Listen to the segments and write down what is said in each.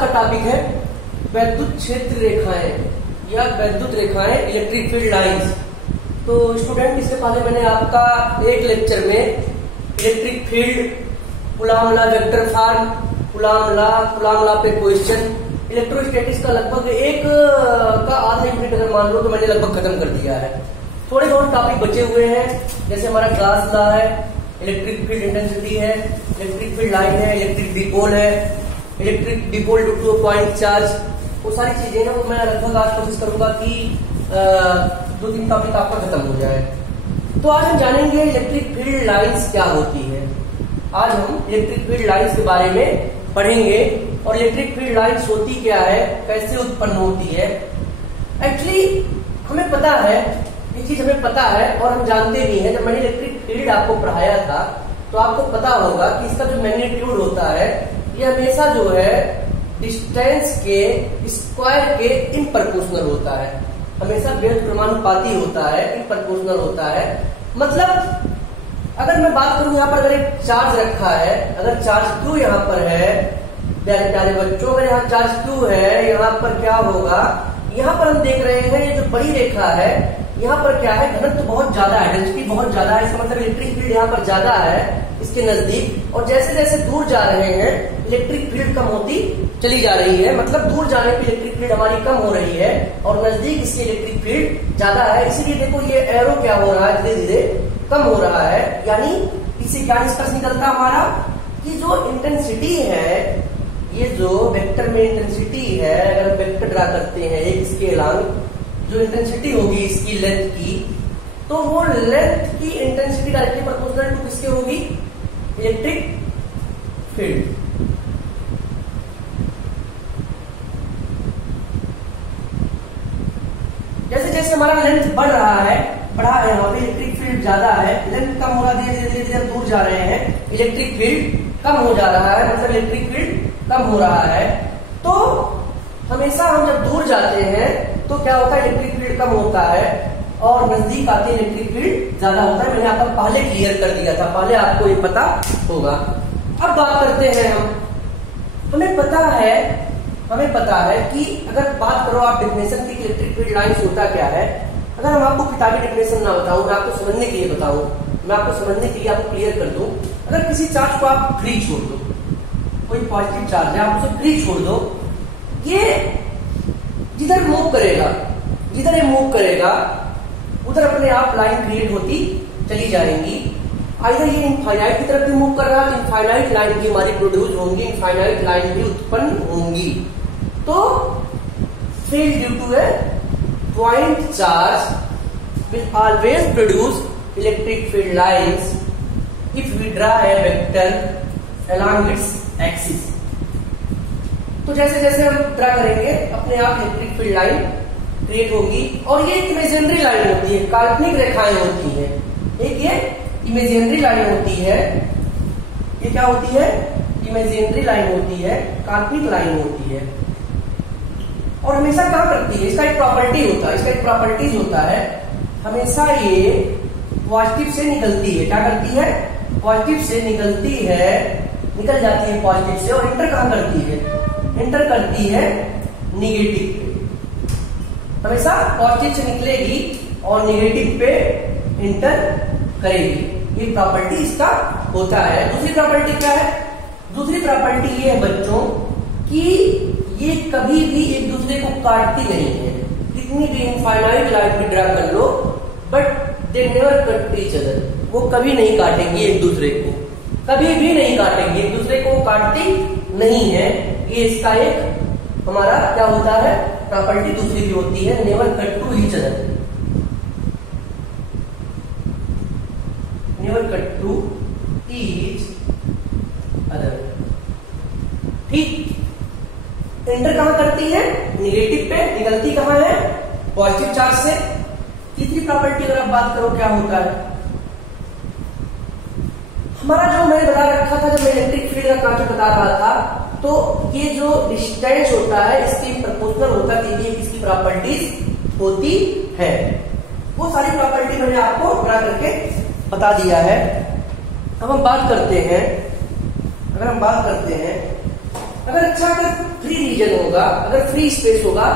का टॉपिक है वैद्युत क्षेत्र रेखाएं या वैद्युत रेखाएं, इलेक्ट्रिक फील्ड लाइंस। तो स्टूडेंट, इससे पहले मैंने आपका एक लेक्चर में electric field, Coulomb law, vector form, Coulomb law पे क्वेश्चन, इलेक्ट्रोस्टैटिक्स का लगभग एक का आधा यूनिट अगर मान लो तो मैंने लगभग खत्म कर दिया है। थोड़े बहुत टॉपिक बचे हुए हैं, जैसे हमारा गॉस लॉ है, इलेक्ट्रिक फील्ड इंटेंसिटी है, इलेक्ट्रिक फील्ड लाइन है, इलेक्ट्रिक डिपोल है, electric dipole due two point charge, वो सारी चीजें हैं। वो मैं लगभग आज कोशिश करूंगा कि 2-3 टॉपिक आपका खत्म हो जाए। तो आज हम जानेंगे इलेक्ट्रिक फील्ड लाइंस क्या होती है। आज हम इलेक्ट्रिक फील्ड लाइंस के बारे में पढ़ेंगे और इलेक्ट्रिक फील्ड लाइंस होती क्या है, कैसे उत्पन्न होती है। एक्चुअली हमें पता है, ये चीज हमें पता है और हम जानते भी हैं। जब मैंने इलेक्ट्रिक फील्ड आपको पढ़ाया था तो आपको पता होगा कि इसका जो मैग्नीट्यूड होता है ये हमेशा जो है डिस्टेंस के स्क्वायर के इनप्रपोर्शनल होता है, हमेशा बेहद समानुपाती होता है, इनप्रपोर्शनल होता है। मतलब अगर मैं बात करूं, यहाँ पर अगर एक चार्ज रखा है, अगर चार्ज Q यहाँ पर है, प्यारे बच्चों, अगर यहाँ चार्ज Q है, यहाँ पर क्या होगा, यहाँ पर हम देख रहे हैं ये जो बड़ी रेखा है, यहाँ पर क्या है, घनत्व बहुत ज्यादा है, डेंसिटी बहुत ज्यादा है। इसका मतलब इलेक्ट्रिक फील्ड यहाँ पर ज्यादा है इसके नजदीक, और जैसे जैसे दूर जा रहे हैं इलेक्ट्रिक फील्ड कम होती चली जा रही है। मतलब दूर जाने पर इलेक्ट्रिक फील्ड हमारी कम हो रही है और नजदीक इसकी इलेक्ट्रिक फील्ड ज्यादा है। इसीलिए देखो ये एरो क्या हो रहा है, धीरे धीरे कम हो रहा है। यानी इससे क्या निष्कर्ष निकलता हमारा कि जो इंटेंसिटी है, ये जो वेक्टर में इंटेंसिटी है, अगर वेक्टर ड्रा करते हैं एक स्केलर, जो इंटेंसिटी होगी इसकी लेंथ की, तो वो लेंथ की इंटेंसिटी डायरेक्टली प्रोपोर्शनल टू किसके होगी, इलेक्ट्रिक फील्ड। जैसे जैसे हमारा लेंथ बढ़ रहा है, बढ़ा है, वहां पे इलेक्ट्रिक फील्ड ज्यादा है, लेंथ कम हो रहा है, धीरे धीरे दूर जा रहे हैं, इलेक्ट्रिक फील्ड कम हो जा रहा है, मतलब इलेक्ट्रिक फील्ड कम हो रहा है। तो हमेशा हम जब दूर जाते हैं तो क्या होता है, इलेक्ट्रिक फील्ड कम होता है और नजदीक आते इलेक्ट्रिक फील्ड ज्यादा होता है। मैंने आपको पहले क्लियर कर दिया था, पहले आपको ये पता होगा। अब बात करते हैं हमें पता है कि अगर बात करो आप डेफिनेशन की इलेक्ट्रिक फील्ड लाइंस होता क्या है, अगर हम आपको किताबी डेफिनेशन ना बताऊं, मैं आपको समझने के लिए बताऊं, मैं आपको समझने के लिए आपको क्लियर कर दूं। अगर किसी चार्ज को आप फ्री छोड़ दो, कोई पॉजिटिव चार्ज है, आप उसे फ्री छोड़ दो, ये जिधर मूव करेगा उधर अपने आप लाइन क्रिएट होती चली जाएंगी। आइधर ये इनफाइनाइट की तरफ भी मूव कर रहा है, इनफाइनाइट लाइन भी हमारी प्रोड्यूस होंगी, इनफाइनाइट लाइन भी उत्पन्न होंगी। तो field due to a point charge will always produce electric field lines if we draw a vector along its axis. तो जैसे जैसे हम ड्रा करेंगे अपने आप इलेक्ट्रिक फील्ड लाइन क्रिएट होगी। और ये इमेजिनरी लाइन होती है, काल्पनिक रेखाएं होती है। एक ये इमेजिनरी लाइन होती है, ये क्या होती है, इमेजिनरी लाइन होती है, काल्पनिक लाइन होती है। और हमेशा क्या करती है, इसका एक प्रॉपर्टी होता है, इसका एक प्रॉपर्टीज होता है, हमेशा ये पॉजिटिव से निकलती है। क्या करती है, पॉजिटिव से निकलती है, निकल जाती है पॉजिटिव से, और इंटर कहां करती है, इंटर करती है निगेटिव पे। हमेशा पॉजिटिव से निकलेगी और निगेटिव पे इंटर करेगी। ये प्रॉपर्टी इसका होता है। दूसरी प्रॉपर्टी क्या है, दूसरी प्रॉपर्टी ये है बच्चों कि ये कभी भी एक दूसरे को काटती नहीं है। कितनी भी इनफाइनाइट लाइन भी ड्रा कर लो, but they never cut each other, वो कभी नहीं काटेंगे एक दूसरे को, कभी भी नहीं काटेंगे एक दूसरे को, काटती नहीं है। ये इसका एक हमारा क्या होता है, प्रॉपर्टी दूसरी भी होती है, never cut to each other, never cut to each other. ठीक, एंटर कहां करती है, निगेटिव पे, निकलती कहां है, पॉजिटिव चार्ज से। तीसरी प्रॉपर्टी अगर आप बात करो क्या होता है, हमारा जो मैंने बता रखा था जब मैं इलेक्ट्रिक फील्ड का कांसेप्ट बता रहा था, तो ये जो डिस्टेंस होता है इसकी प्रोपोर्शनल होता है, ये इसकी प्रॉपर्टीज होती है। वो सारी प्रॉपर्टी मैंने आपको ड्रा करके बता दिया है। अब हम बात करते हैं, अगर हम बात करते हैं अगर अगर फ्री रीजन होगा, अगर फ्री स्पेस होगा,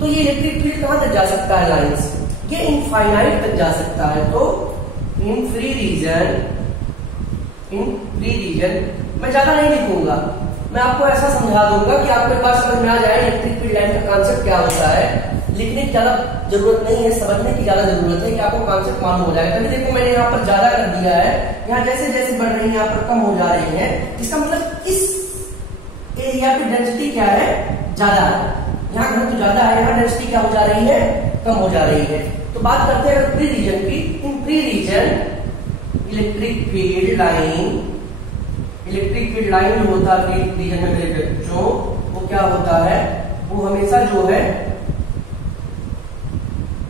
तो ये इलेक्ट्रिक फील्ड कहां तक जा सकता है लाइंस, ये इनफाइनाइट तक जा सकता है। तो इन फ्री रीजन मैं ज्यादा नहीं लिखूंगा, मैं आपको ऐसा समझा दूंगा कि आपके पास समझ में आ जाए इलेक्ट्रिक फील्ड लाइन का कॉन्सेप्ट क्या होता है। लिखने की ज्यादा जरूरत नहीं है, समझने की ज्यादा जरूरत है कि आपको कॉन्सेप्ट मालूम हो जाएगा। तभी देखो मैंने यहाँ पर ज्यादा कर दिया है, यहाँ जैसे जैसे बढ़ रही है यहाँ पर कम हो जा रही है। इसका मतलब इस एरिया की डेंसिटी क्या है, ज्यादा है। यहाँ घनत्व ज्यादा है, यहाँ डेंसिटी क्या हो जा रही है, कम हो जा रही है। तो बात करते हैं फ्री रीजन की। In free region electric field line जो होता है फ्री रीजन में मेरे बच्चों, वो क्या होता है, वो हमेशा जो है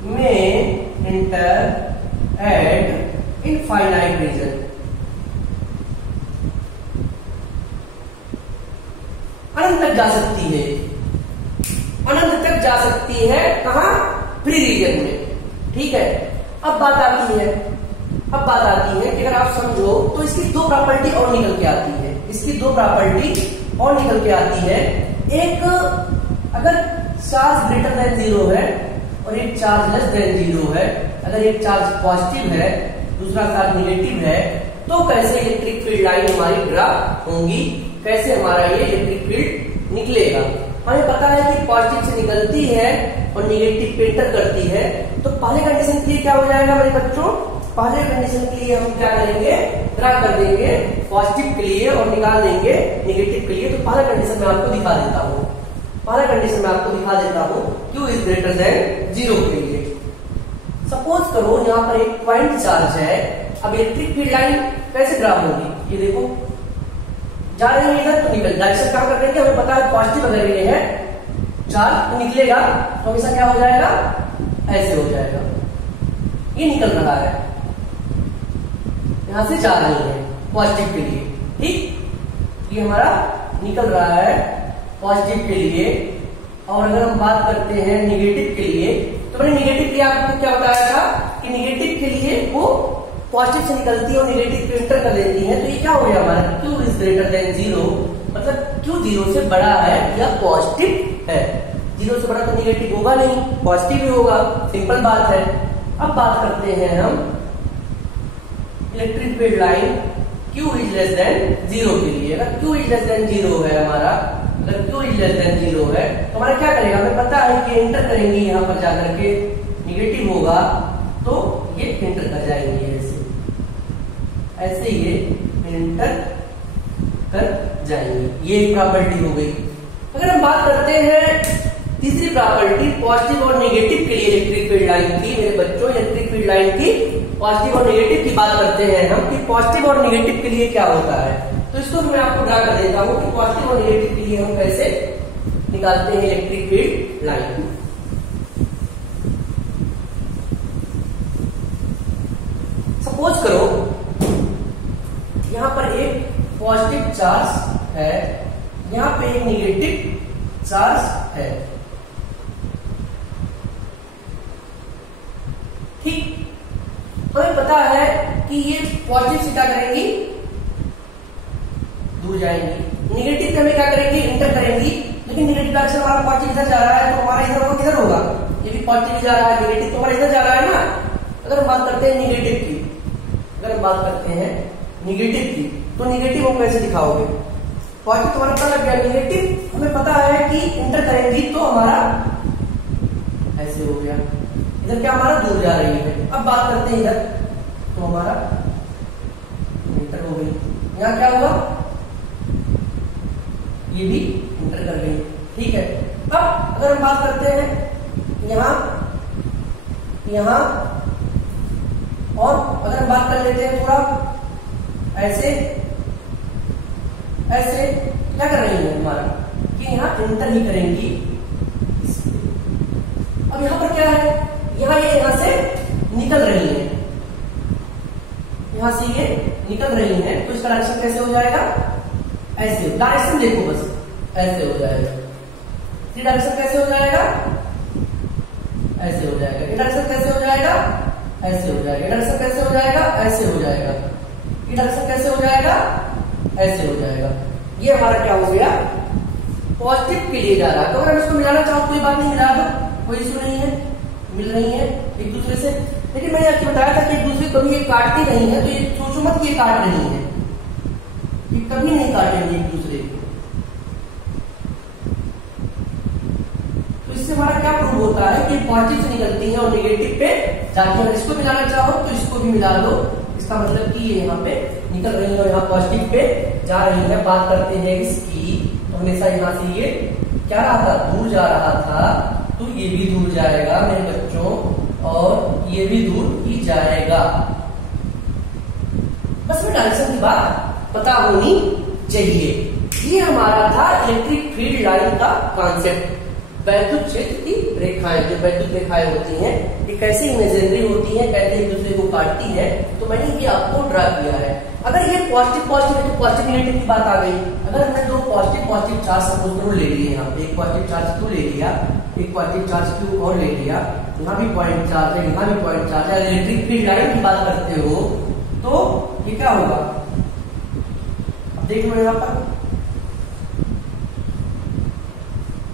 में इंटर एट इनफाइनाइट रीजन, अनंत तक जा सकती है, अनंत तक जा सकती है। कहां, फ्री रीजन में। ठीक है, अब बात आती है कि अगर आप समझो तो इसकी दो प्रॉपर्टी और निकल के आती है, इसकी दो प्रॉपर्टी और निकल के आती है। एक, अगर चार्ज ग्रेटर देन 0 है और एक चार्ज लेस देन 0 है, अगर एक चार्ज पॉजिटिव है दूसरा चार्ज निगेटिव है, तो कैसे इलेक्ट्रिक फील्ड लाइन हमारी ड्रा होंगी, कैसे हमारा ये इलेक्ट्रिक फील्ड निकलेगा। हमें पता है कि पॉजिटिव से निकलती है और निगेटिव पे एंटर करती है। तो पहले कंडीशन के लिए क्या हो जाएगा मेरे बच्चों, पहले कंडीशन के लिए हम क्या करेंगे, ड्रा कर देंगे पॉजिटिव के लिए और निकाल देंगे निगेटिव के लिए। तो पहला कंडीशन मैं आपको दिखा देता हूँ, Q इज ग्रेटर देन 0 के लिए। सपोज करो यहाँ पर एक पॉइंट चार्ज है। अब इलेक्ट्रिक फील्ड लाइन कैसे ड्रा होगी, ये देखो जा रही है इधर, तो निकल डायरेक्शन कहां कर देंगे, हमें पता है पॉजिटिव अगर ये है चार्ज तो निकलेगा, तो हमेशा क्या हो जाएगा, ऐसे हो जाएगा। ये निकल रहा है, यहां से जा रही है पॉजिटिव के लिए। ठीक, ये हमारा निकल रहा है पॉजिटिव के लिए। और अगर हम बात करते हैं निगेटिव के लिए, तो मैंने निगेटिव के लिए आपको क्या बताया था कि निगेटिव के लिए वो पॉजिटिव से निकलती है और निगेटिव पे एंटर कर देती है। तो ये क्या हो गया हमारा, Q इज ग्रेटर देन 0, मतलब Q 0 से बड़ा है या पॉजिटिव है। 0 से बड़ा तो निगेटिव होगा नहीं, पॉजिटिव ही होगा, सिंपल बात है। अब बात करते हैं हम electric field line Q is less than 0 के लिए। अगर Q इज लेस देन 0 है हमारा, अगर Q इज लेस देन 0 है तो हमारा क्या करेगा, हमें पता है कि एंटर करेंगे यहाँ पर जाकर के, निगेटिव होगा तो ये एंटर कर जाएंगे, ऐसे ये एंटर कर जाएंगे। ये एक प्रॉपर्टी हो गई। अगर हम बात करते हैं तीसरी प्रॉपर्टी पॉजिटिव और नेगेटिव के लिए इलेक्ट्रिक फील्ड लाइन की, मेरे बच्चों इलेक्ट्रिक फील्ड लाइन की पॉजिटिव और नेगेटिव की बात करते हैं हम कि पॉजिटिव और नेगेटिव के लिए क्या होता है। तो इसको मैं आपको ड्रा कर देता हूं कि पॉजिटिव और नेगेटिव के लिए हम कैसे निकालते हैं इलेक्ट्रिक फील्ड लाइन। सपोज करो यहां पर एक पॉजिटिव चार्ज है, यहां पे एक निगेटिव चार्ज है। ठीक, हमें पता है कि ये पॉजिटिव से क्या करेंगी, दूर जाएंगी, निगेटिव से हमें क्या करेंगी, इंटर करेंगी। लेकिन निगेटिव डायरेक्शन हमारा पॉजिटिव इधर जा रहा है, तो हमारा इधर होगा किधर होगा, ये भी पॉजिटिव जा रहा है, निगेटिव तो हमारा इधर जा रहा है ना। अगर हम बात करते हैं निगेटिव की, अगर हम बात करते हैं निगेटिव की, तो निगेटिव हम कैसे दिखाओगे, पॉजिटिव तुम्हारा पता लग गया, निगेटिव हमें पता है कि इंटर करेंगी तो हमारा ऐसे हो गया, इधर क्या हमारा दूर जा रही है। अब बात करते हैं इधर, तो हमारा इंटर हो गई, यहाँ क्या हुआ, ये भी इंटर कर गई। ठीक है, अब अगर हम बात करते हैं यहां और अगर हम बात कर लेते हैं थोड़ा ऐसे क्या कर रही है हमारा कि यहाँ इंटर ही करेंगी। अब यहाँ पर क्या है, यहाँ से निकल रही है, यहाँ से ये निकल रही है, तो इसका डायरेक्शन कैसे हो जाएगा, ऐसे। डायरेक्शन देखो बस, ऐसे हो जाएगा। ये डायरेक्शन कैसे हो जाएगा, ऐसे हो जाएगा। ये डायरेक्शन कैसे हो जाएगा, ऐसे हो जाएगा। ये डायरेक्शन कैसे हो जाएगा, ऐसे हो जाएगा। ये डायरेक्शन कैसे हो जाएगा, ऐसे हो जाएगा। ये हमारा क्या हो गया, पॉजिटिव के लिए जा रहा है। तो अगर हम इसको मिलाना चाहो कोई बात नहीं, मिला दो, कोई इशू नहीं है, मिल रही है एक दूसरे से। लेकिन मैंने आपको बताया था कि एक दूसरे को कभी ये काटती नहीं है, तो ये सोचो मत कि ये काट रही है, ये कभी नहीं काटेंगे एक दूसरे को। तो इससे हमारा क्या प्रूव होता है कि पॉजिटिव से निकलती है और नेगेटिव पे जाके अगर इसको मिलाना चाहो तो इसको भी मिला दो। इसका मतलब कि ये यहाँ पे निकल रही है और यहाँ पॉजिटिव पे जा रही है। बात करते हैं इसकी, तो हमेशा यहाँ से ये क्या रहा था, दूर जा रहा था, तो ये भी दूर जाएगा मेरे बच्चों, और ये भी दूर ही जाएगा। बस में डायरेक्शन की बात पता होनी चाहिए। ये हमारा था इलेक्ट्रिक फील्ड लाइन का कॉन्सेप्ट। वैद्युत क्षेत्र की रेखाएं, जो वैद्युत रेखाएं होती हैं, ये कैसे इमेजिनरी होती हैं, कैसे एक दूसरे को काटती है, तो मैंने ये आपको ड्रा किया है। अगर ये पॉजिटिव पॉजिटिव है तो पॉजिटिव नेगेटिव की बात आ गई। अगर हमने दो पॉजिटिव पॉजिटिव चार्ज सपोज करो ले लिए, यहाँ पे एक पॉजिटिव चार्ज क्यू ले लिया, एक पॉजिटिव चार्ज क्यू और ले लिया, यहाँ भी पॉइंट चार्ज है, यहाँ भी पॉइंट चार्ज है, इलेक्ट्रिक फील्ड लाइन की बात करते हो तो ये क्या होगा, अब देख लो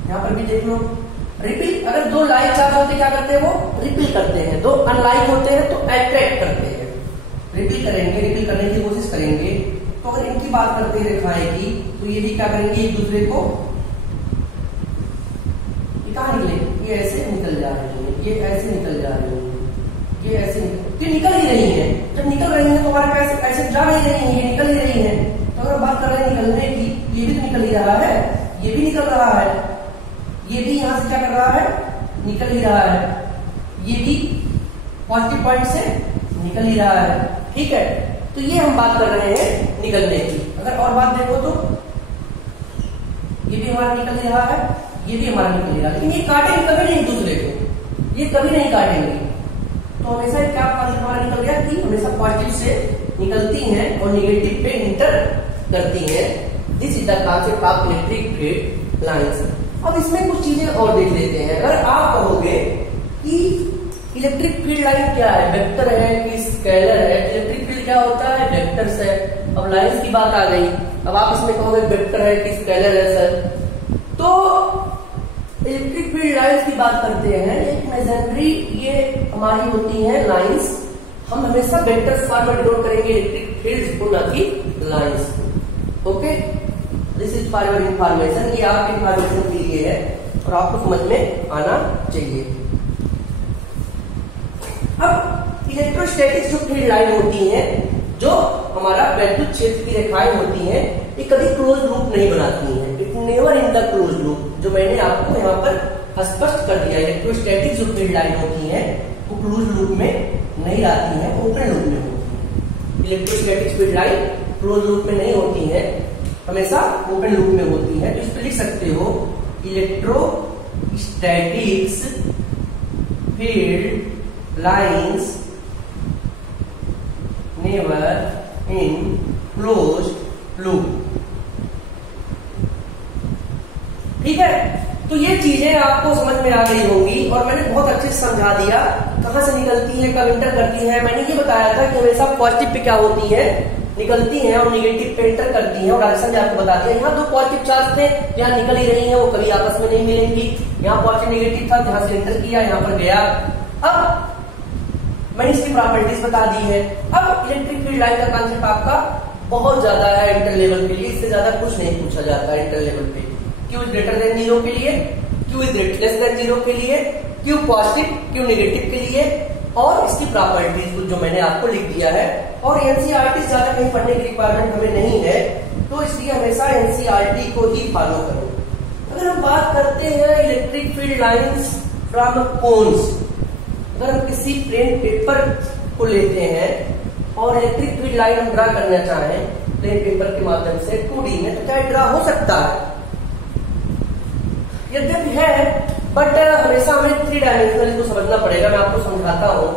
यहाँ पर भी देख लो, रिपील। अगर दो लाइक चार्ज होते क्या करते हैं, वो रिपील करते हैं, दो अनलाइक होते हैं तो अट्रैक्ट करते हैं, रिपील करेंगे, रिपील करने की कोशिश करेंगे। तो अगर इनकी बात करते हैं रेखाएं की, तो ये भी क्या करेंगे, एक दूसरे को, ये कहां निकले, ये ऐसे निकल जा रही है, ये ऐसे निकल जा रही है, ये ऐसे ये निकल ही रही है। जब निकल रही है तो हमारे पास ऐसे जा नहीं रही है, ये निकल ही रही है। तो अगर बात कर रहे हैं निकलने की, ये भी तो निकल ही रहा है, ये भी निकल रहा है, ये भी यहां से क्या कर रहा है, निकल ही रहा है, ये भी पॉजिटिव पॉइंट से निकल ही रहा है। ठीक है, तो ये हम बात कर रहे हैं निकलने की। अगर और बात देखो तो ये भी हमारा निकल ही रहा है, ये भी हमारा निकल ही रहा है, लेकिन ये काटेंगे कभी नहीं एक दूसरे को, ये कभी नहीं काटेंगे। तो हमेशा क्या हमारा निकल गया कि हमेशा पॉजिटिव से निकलती हैं और निगेटिव पे इंटर करती हैं। This is the concept of electric field lines. अब इसमें कुछ चीजें और देख लेते हैं। अगर आप कहोगे कि इलेक्ट्रिक फील्ड लाइन क्या है, वेक्टर है कि स्केलर है, इलेक्ट्रिक फील्ड क्या होता है, वेक्टर्स है। अब लाइंस की बात आ गई, अब आप इसमें कहोगे वेक्टर है कि स्केलर है सर, तो इलेक्ट्रिक फील्ड लाइंस की बात करते हैं, एक इमेजिनरी ये हमारी होती है लाइंस। हम हमेशा वेक्टर्स फॉर्म में डिनोट करेंगे इलेक्ट्रिक फील्ड्स को, ना कि lines. Okay, this is for your information, ये आपके इंफॉर्मेशन के लिए है और आपको समझ में आना चाहिए। अब इलेक्ट्रोस्टैटिक जो फील्ड लाइन होती है, जो हमारा वैद्युत क्षेत्र की रेखाएं होती हैं, ये कभी क्लोज लूप नहीं बनाती हैं, it never in the close loop. जो मैंने आपको यहाँ पर स्पष्ट कर दिया, इलेक्ट्रोस्टैटिक जो फील्ड लाइन होती है वो क्लोज लूप में नहीं आती है, ओपन लूप में होती है। Electrostatic field line close loop में नहीं होती है, हमेशा ओपन लूप में होती है। तो इस पर लिख सकते हो electrostatics field lines never in close loop. ठीक है, तो ये चीजें आपको समझ में आ गई होंगी और मैंने बहुत अच्छे से समझा दिया कहां से निकलती है, कब इंटर करती है। मैंने ये बताया था कि हमेशा पॉजिटिव पे क्या होती है, निकलती हैं और निगेटिव पे एंटर करती हैं। और डायरेक्शन आपको बता दिया, यहाँ दो पॉजिटिव चार्ज थे, यहाँ निकल ही रही हैं, वो कभी आपस में नहीं मिलेंगी। यहाँ पॉजिटिव नेगेटिव था, यहाँ से एंटर किया, यहाँ पर गया। अब मैंने इसकी प्रॉपर्टीज बता दी है। अब इलेक्ट्रिक फील्ड लाइन का कॉन्सेप्ट आपका बहुत ज्यादा है इंटर लेवल के लिए, इससे ज्यादा कुछ नहीं पूछा जाता है इंटर लेवल पे। क्यू इज ग्रेटर देन 0 के लिए, क्यू इज लेस देन 0 के लिए, क्यू पॉजिटिव क्यू नेगेटिव के लिए, और इसकी प्रॉपर्टीज जो मैंने आपको लिख दिया है। और एनसीईआरटी ज्यादा कहीं पढ़ने की रिक्वायरमेंट हमें नहीं है, तो इसलिए हमेशा एनसीईआरटी को ही फॉलो करो। अगर हम बात करते हैं electric field lines from cones, अगर हम किसी प्लेन पेपर को लेते हैं और इलेक्ट्रिक फील्ड लाइन हम ड्रा करना चाहें प्लेन पेपर के माध्यम से 2D में, तो क्या ड्रा हो सकता है? यद्यपि है, बट हमेशा हमें 3 डायमेंशनल को समझना पड़ेगा। मैं आपको समझाता हूं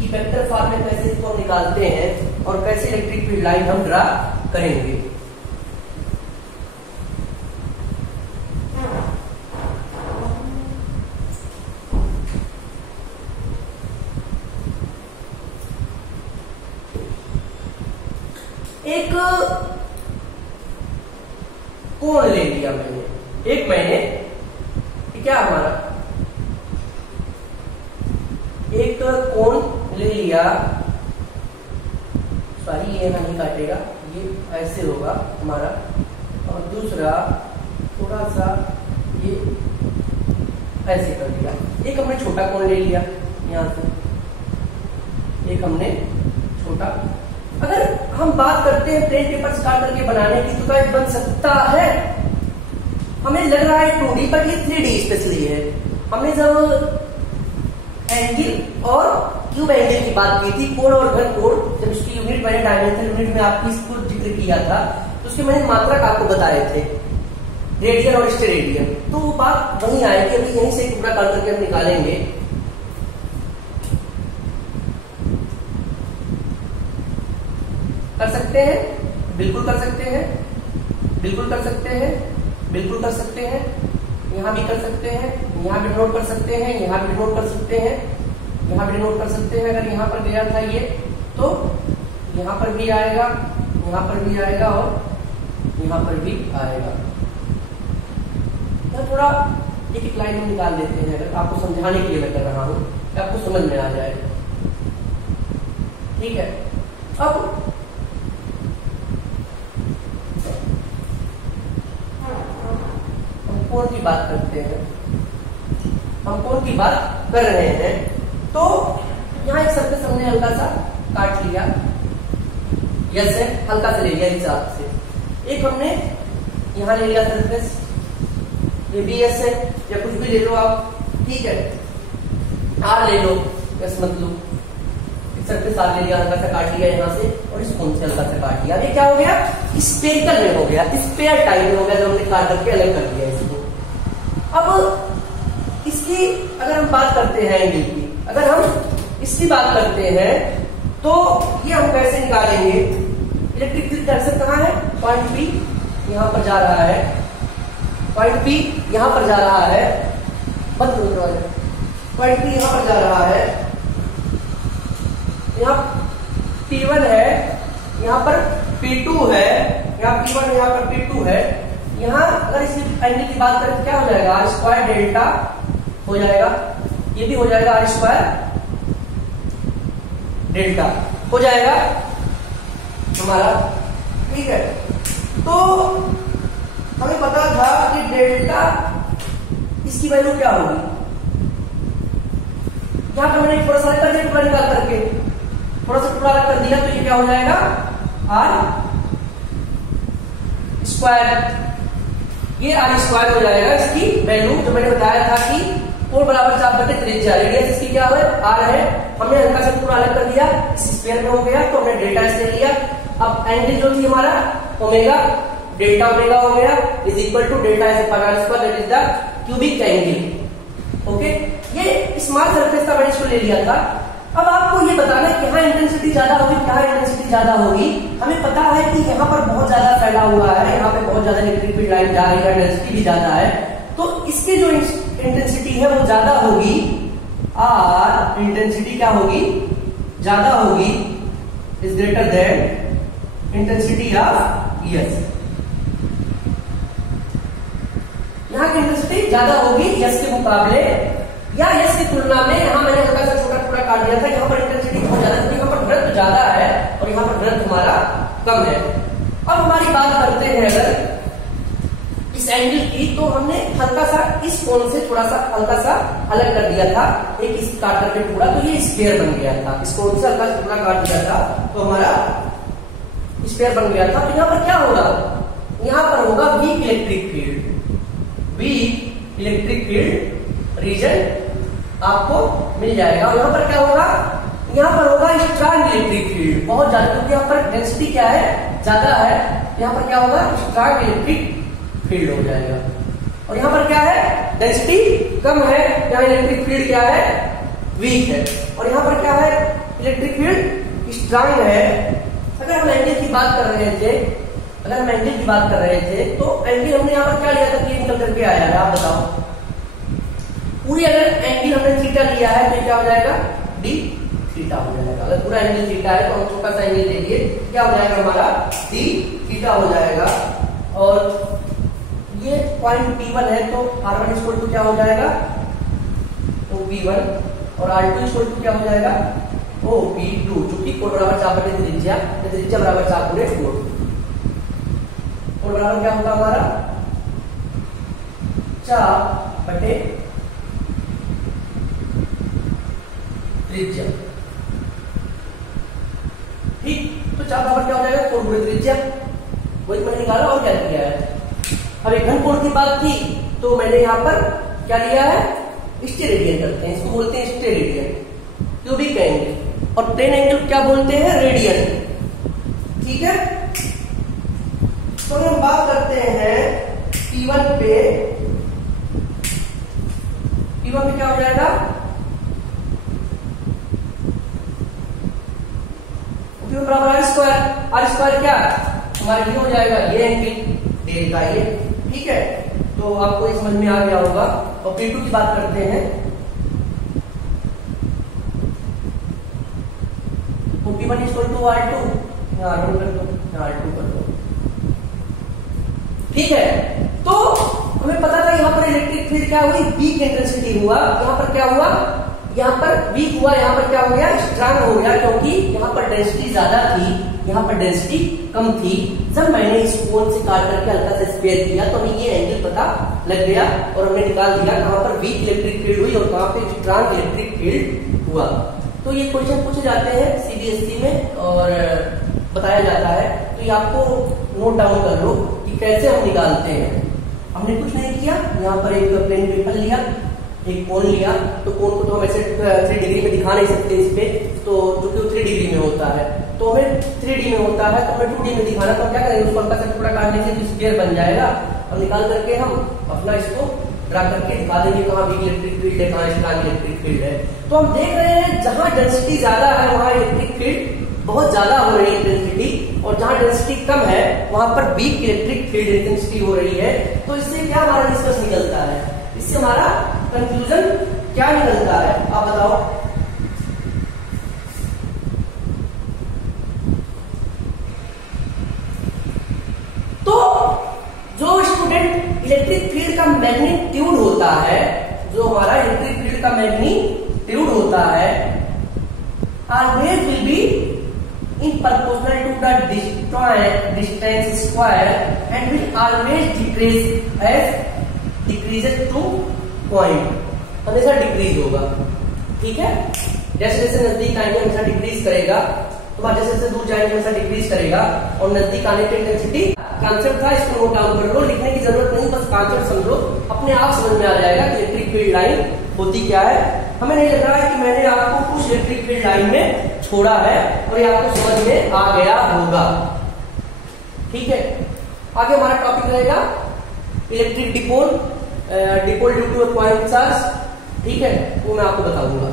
कि वेक्टर फॉर्म में कैसे इसको निकालते हैं और कैसे इलेक्ट्रिक फील्ड लाइन हम ड्रा करेंगे। एक कोण ले लिया मैंने, एक मैंने क्या हमारा एक कोण ले लिया, सॉरी ये नहीं काटेगा, ये ऐसे होगा हमारा, और दूसरा थोड़ा सा ये ऐसे कर दिया। एक हमने छोटा कोण ले लिया यहाँ से, एक हमने छोटा। अगर हम बात करते हैं प्लेन पेपर काट करके बनाने की, तो क्या बन सकता है? हमें लग रहा है 2D, पर ये 3D स्पेशली है। हमने जब एंगल और क्यूब एंगल की बात की थी, कोण और घन कोण, जब उसकी यूनिट मैंने डायमेंशन यूनिट में आपकी इसको जिक्र किया था, तो उसके मैंने मात्रक आपको बताए थे, रेडियन और स्टेरेडियन। तो वो बात वहीं आएगी। अभी यहीं से एक टुकड़ा काट करके हम निकालेंगे। कर सकते हैं, बिल्कुल कर सकते हैं, बिल्कुल कर सकते हैं, बिल्कुल कर सकते हैं। यहाँ भी कर सकते हैं, यहाँ भी नोट कर सकते हैं, यहाँ भी नोट कर सकते हैं, यहाँ भी नोट कर सकते हैं। अगर यहाँ पर गया था ये, तो यहाँ पर भी आएगा, यहाँ पर भी आएगा और यहाँ पर भी आएगा। तो थोड़ा एक लाइन में निकाल देते हैं, अगर आपको समझाने के लिए मैं कर रहा हूँ कि आपको समझ में आ जाए। ठीक है, अब कोण की बात करते हैं। हम कोण की बात कर रहे हैं, तो यहाँ एक सरफेस हमने हल्का सा काट लिया, यस है, हल्का से ले लिया हिसाब से। एक हमने यहाँ ले लिया सरफेस, ये भी यस है, या कुछ भी ले लो आप, ठीक है, आर ले लो, यस मत लो। सरफेस आर ले लिया, हल्का सा काट लिया यहाँ से, और इस कोण से हल्का सा काट लिया। ये क्या हो गया? स्पेरिकल में हो गया, स्पेयर टाइप में हो गया, जब हमने काट करके अलग कर दिया इसको। अब इसकी अगर हम बात करते हैं एंगल की, अगर हम इसकी बात करते हैं, तो ये हम कैसे निकालेंगे? इलेक्ट्रिक फील्ड डायरेक्शन कहाँ है? पॉइंट बी यहाँ पर जा रहा है, पॉइंट बी यहाँ पर जा रहा है, बंद करो दरवाजा, पॉइंट बी यहाँ पर जा रहा है, यहाँ P1 है, यहाँ पर P2 है, यहाँ P1 यहाँ पर P2 है। यहाँ अगर इस एंगल की बात करें तो क्या हो जाएगा? आर स्क्वायर डेल्टा हो जाएगा, ये भी हो जाएगा आर स्क्वायर डेल्टा हो जाएगा हमारा। ठीक है, तो हमें पता था कि डेल्टा इसकी वैल्यू क्या होगी। यहाँ पर मैंने थोड़ा सा कर दिया, टुकड़ा निकाल करके थोड़ा सा टुकड़ा कर दिया, तो ये क्या हो जाएगा? आर स्क्वायर, ये आर स्क्वायर हो जाएगा इसकी वैल्यू, जो मैंने बताया था कि कोण बराबर चाप बटे त्रिज्या, रेडियस इसकी क्या है? आर है। हमने हल्का सा टुकड़ा अलग कर दिया, इस स्क्वायर में हो गया, तो हमने डेल्टा एस ले लिया। अब एंगल जो थी हमारा ओमेगा, डेल्टा ओमेगा हो गया, is equal to delta S upon R square, that is the cubic angle. Okay, ये स्मॉल सरफेस का मैंने इसको ले लिया था। अब आपको ये बताना है कि यहाँ इंटेंसिटी ज्यादा होगी, कहाँ इंटेंसिटी ज्यादा होगी। हमें पता है कि यहाँ पर बहुत ज्यादा फैला हुआ है, यहाँ पे बहुत ज्यादा इलेक्ट्रिक फील्ड लाइन जा रही है, इंटेंसिटी भी ज्यादा है, तो इसकी जो इंटेंसिटी है वो ज्यादा होगी। आर इंटेंसिटी क्या होगी? ज्यादा होगी, is greater than intensity of yes. यहाँ की इंटेंसिटी ज्यादा होगी यस के मुकाबले, या यस की तुलना में। यहाँ मैंने हल्का सा छोटा टुकड़ा काट दिया था, यहाँ पर इंटेंसिटी बहुत ज्यादा, क्योंकि यहाँ पर घनत्व ज्यादा है और यहाँ पर घनत्व हमारा कम है। अब हमारी बात करते हैं अगर इस एंगल की, तो हमने हल्का सा इस कोण से थोड़ा सा हल्का सा अलग कर दिया था, एक इस काट करके टुकड़ा, तो ये स्क्वायर बन गया था। इस कोण से हल्का सा टुकड़ा काट दिया था, तो हमारा स्क्वायर बन गया था। तो यहाँ पर क्या होगा? यहाँ पर होगा weak electric field, weak electric field region आपको मिल जाएगा। और यहाँ पर क्या होगा? यहाँ पर होगा स्ट्रांग इलेक्ट्रिक फील्ड, बहुत ज्यादा, क्योंकि यहाँ पर डेंसिटी क्या है? ज्यादा है। यहाँ पर क्या होगा? स्ट्रांग इलेक्ट्रिक फील्ड हो जाएगा। और यहाँ पर क्या है? डेंसिटी कम है, यहाँ इलेक्ट्रिक फील्ड क्या है? वीक है। और यहाँ पर क्या है? इलेक्ट्रिक फील्ड स्ट्रांग है। अगर हम एंगल की बात कर रहे थे, तो एंगल हमने यहाँ पर क्या लिया था कि निकल करके आया है? आप बताओ। पूरी अगर एंगल हमने थीटा लिया है तो क्या हो जाएगा? डी थीटा हो जाएगा। अगर पूरा एंगल थीटा है तो हम छोटा सा एंगल लेंगे, क्या हो जाएगा हमारा? डी थीटा हो जाएगा। और ये पॉइंट P1 है तो R1 इक्वल टू क्या हो जाएगा, OP1, और R2 इक्वल टू क्या हो जाएगा, OP2, चूंकि कोण बराबर चाप बटे त्रिज्या, त्रिज्या बराबर चाप गुणे कोण, कोण बराबर क्या होगा हमारा, चाप बटे त्रिज्या। ठीक, तो चाप बराबर क्या हो जाएगा, कोण गुणे त्रिज्या, वही मैंने निकाला और क्या किया है। अब एक घन कोण की बात थी तो मैंने यहाँ पर क्या लिया है, स्टेरेडियन करते हैं, इसको बोलते हैं स्टेरेडियन, क्यूबिक एंगल, और प्लेन एंगल क्या बोलते हैं, रेडियन। ठीक है, तो हम बात करते हैं P1 पे, P1 पे क्या हो जाएगा, P1 बराबर आर स्क्वायर क्या हमारा ये हो जाएगा, ये एंगल डेल्टा ये। ठीक है, तो आपको ये समझ में आ गया होगा। और P2 की बात करते हैं, P1 equal to R2, R1 कर दो, R2 कर दो। ठीक है, तो हमें पता था यहाँ पर इलेक्ट्रिक फील्ड क्या हुई, वीक इंटेंसिटी हुआ, यहाँ पर क्या हुआ, यहाँ पर वीक हुआ, यहाँ पर क्या हो गया, स्ट्रांग हो गया, क्योंकि यहाँ पर डेंसिटी ज्यादा थी, यहाँ पर डेंसिटी कम थी। जब मैंने इस कोण से काट करके हल्का सा स्क्वायर किया तो हमें ये एंगल पता लग गया और हमने निकाल दिया कहाँ पर वीक इलेक्ट्रिक फील्ड हुई और कहाँ पे स्ट्रांग इलेक्ट्रिक फील्ड हुआ। तो ये क्वेश्चन पूछे जाते हैं CBSE में और बताया जाता है, तो ये आपको नोट डाउन कर लो कि कैसे हम निकालते हैं। हमने कुछ नहीं किया, यहाँ पर एक प्लेन पेपर लिया, एक कोण लिया, तो कोण को तो हम ऐसे 3 डिग्री में दिखा नहीं सकते इस पे, तो जो कि 3 डिग्री में होता है, तो हमें 3D में होता है, तो हमें 2D में दिखाना, तो क्या करेंगे, उसको हल्का सा टुकड़ा काटने से स्क्वायर बन जाएगा और निकाल करके हम अपना इसको ड्रा करके दिखा देंगे कहाँ वीक इलेक्ट्रिक फील्ड है, कहाँ स्ट्रांग इलेक्ट्रिक फील्ड है। तो हम देख रहे हैं जहां डेंसिटी ज्यादा है वहां इलेक्ट्रिक फील्ड बहुत ज्यादा हो रही है इंटेंसिटी, और जहां डेंसिटी कम है वहां पर वीक इलेक्ट्रिक फील्ड इंटेंसिटी हो रही है। तो इससे क्या हमारा निष्कर्ष निकलता है, इससे हमारा कंक्लूजन क्या निकलता है, आप बताओ। तो जो स्टूडेंट इलेक्ट्रिक फील्ड का मैग्नीट्यूड होता है, जो हमारा इलेक्ट्रिक फील्ड का मैग्नीट्यूड होता है, always will be in proportional to the distance square and will always decrease as decreases to point, हमेशा डिक्रीज होगा। ठीक है, जैसे जैसे नजदीक आएंगे हमेशा डिक्रीज करेगा, तो जैसे जैसे दूर जाएंगे हमेशा डिक्रीज करेगा, और नजदीक आने की इंटेंसिटी कॉन्सेप्ट था, इसको नोट डाउन कर लो, लिखने की जरूरत नहीं, बस कॉन्सेप्ट समझो, अपने आप समझ में आ जाएगा कि इलेक्ट्रिक फील्ड लाइन होती क्या है। हमें नहीं लग रहा है कि मैंने आपको कुछ इलेक्ट्रिक फील्ड लाइन में छोड़ा है और ये आपको समझ में आ गया होगा। ठीक है, आगे हमारा टॉपिक रहेगा electric dipole due two point charge. ठीक है, वो मैं आपको बताऊंगा।